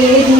Ele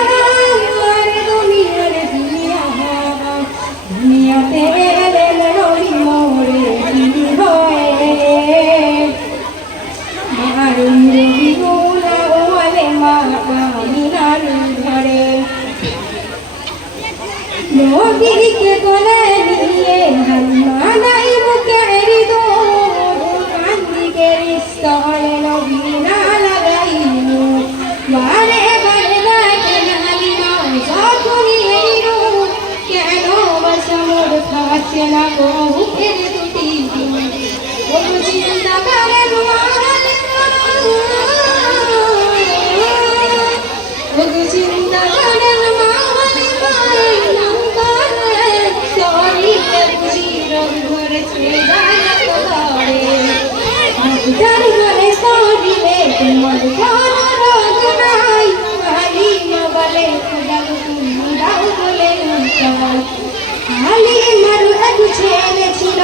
মোদিনীকে গলে নিয়ে মানাই মুখে হৃদো গান্ধীকে রিস্তলে নবী না লাগাই বারে বারে লাগে নালি না যখনই কেন